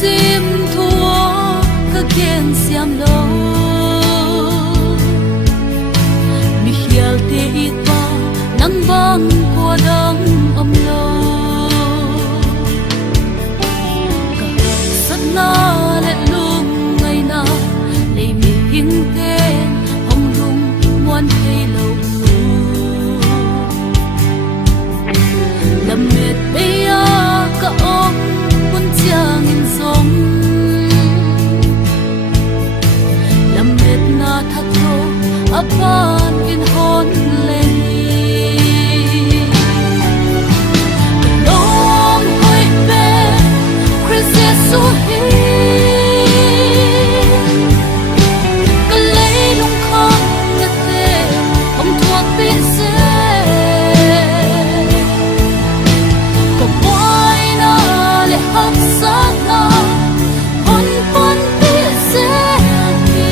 sim thua ka kiên siam lo mi hial te i pa nang bang kwa dang om lo ka sat na le lung ngai na le mi hing te hom lung muan te lo lam met pe ya ka om mun chiang in song lam met na that tho apan in hon le long hoi pe Chris Yesu hi ka lei lung kham na te om thuak pe se ko boy na le hak sa na hon pon pe se ki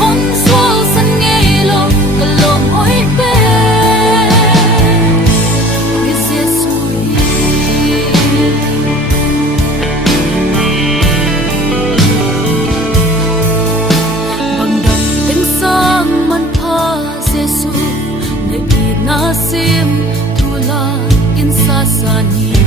hon swal san nge lo ka long hoi pe Chris Yesu hi bang dang teng sang man pha Yesu ne i na sim thula in sa sa ni